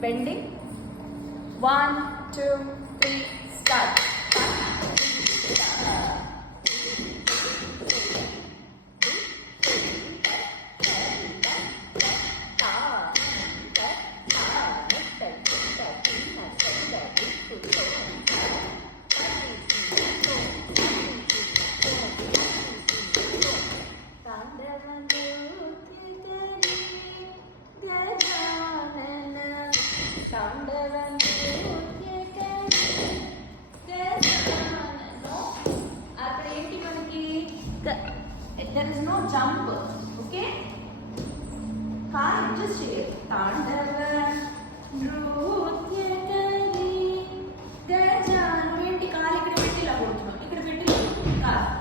bending. 1, 2, 3, start. There is no jump, okay? Can't just say తాండవ నృత్య కరి గజాను ఏంటి కాలు ఇక్కడ పెట్టి ఇలా కొడుతున్నాం ఇక్కడ పెట్టి కాలు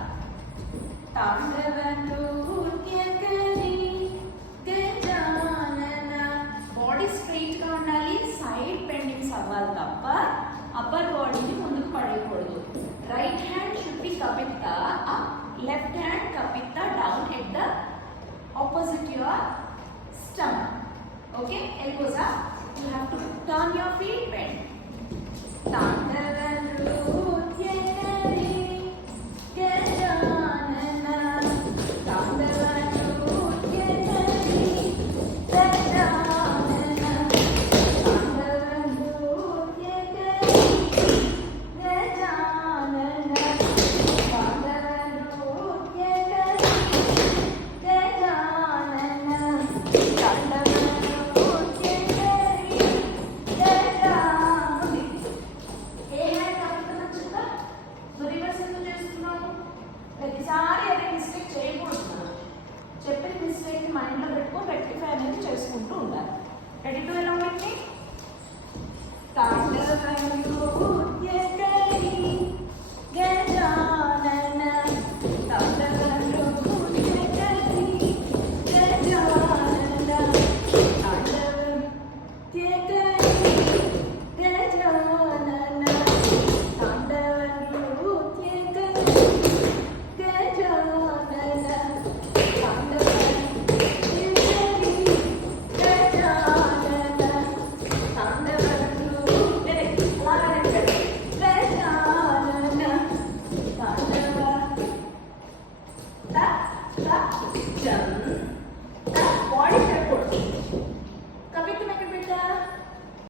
తాండవ నృత్య కరి గజానన బాడీ స్ట్రైట్ గా ఉండాలి సైడ్ బెండింగ్స్ అవ్వాలి తప్ప అప్పర్ బాడీని ముందుకు పడేయకూడదు రైట్ హ్యాండ్ షుడ్ బి కపిత్త up left hand kapita down at the opposite your stomach. Okay, elbows up. You have to turn your feet, bend. Turn.